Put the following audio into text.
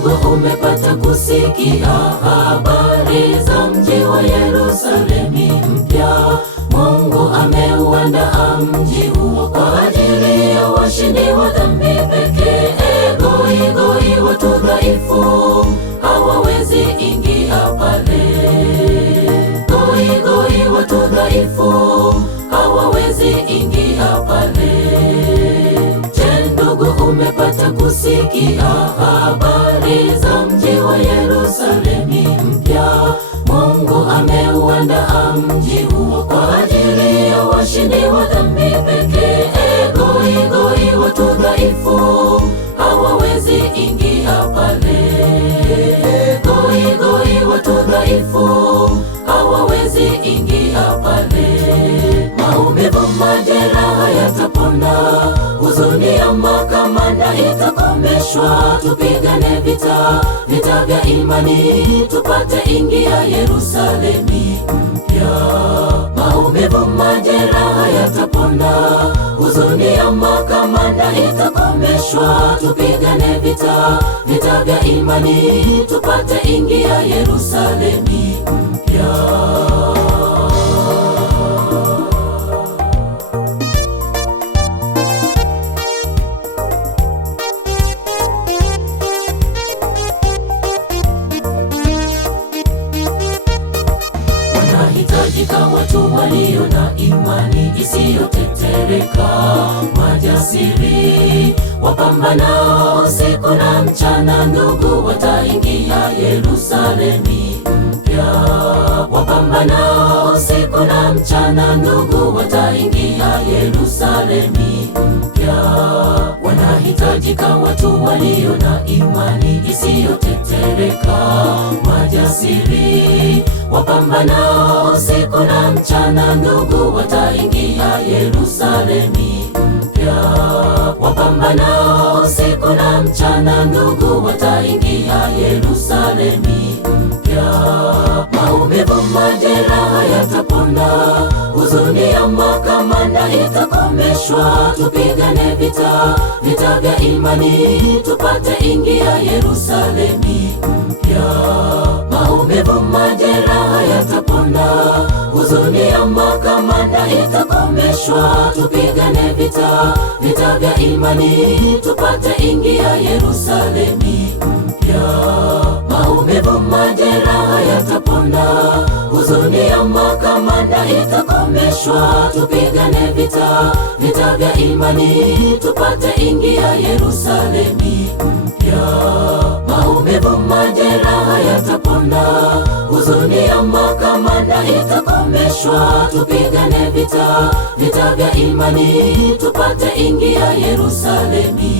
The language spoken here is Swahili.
ndugu, umepata kusikia habari za mji wa Yerusalemu mpya? Mungu ameuandaa mji huo kwa ajili ya washindi wa dhambi pekee. Goi, watu dhaifu hawawezi ingia pale. Goi, watu dhaifu hawawezi ingia pale. Je, ndugu, umepata kusikia habari za mji wa Yerusalemu mpya? Mungu ameuandaa mji huo kwa ajili ya washindi wa dhambi pekee. Goi, watu dhaifu hawawezi ingia pale. Goi, watu dhaifu hawawezi ingia pale. Maumivu, majeraha yatapona, huzuni ya makamanda itakomeshwa. Tupigane vita vya imani, tupate ingia Yerusalemu mpya. Maumivu, majeraha yatapona, huzuni ya makamanda itakomeshwa. Tupigane vita vya imani, tupate ingia Yerusalemu mpya. Wanahitajika watu walio na imani isiyotetereka, majasiri, wapambanao usiku na mchana. Ndugu, wataingia Yerusalemu mpya. Wapambanao usiku na mchana. Ndugu, wataingia Yerusalemu mpya. Wanahitajika watu walio na imani isiyotetereka, majasiri, wapambanao usiku na mchana. Ndugu, wataingia Yerusalemu mpya. Wapambanao usiku na mchana. Ndugu, wataingia Yerusalemu mpya. Maumivu, majeraha yatapona, huzuni ya makamanda itakomeshwa. Tupigane vita vya imani, tupate ingia Yerusalemu mpya. Maumivu, majeraha yatapona, huzuni ya makamanda itakomeshwa. Tupigane vita vya imani, tupate ingia Yerusalemu mpya. Maumivu, majeraha yatapona, huzuni ya makamanda itakomeshwa. Tupigane vita vya imani, tupate ingia Yerusalemu mpya. Maumivu, majeraha yatapona, huzuni ya makamanda itakomeshwa. Tupigane vita vya imani, tupate ingia Yerusalemu.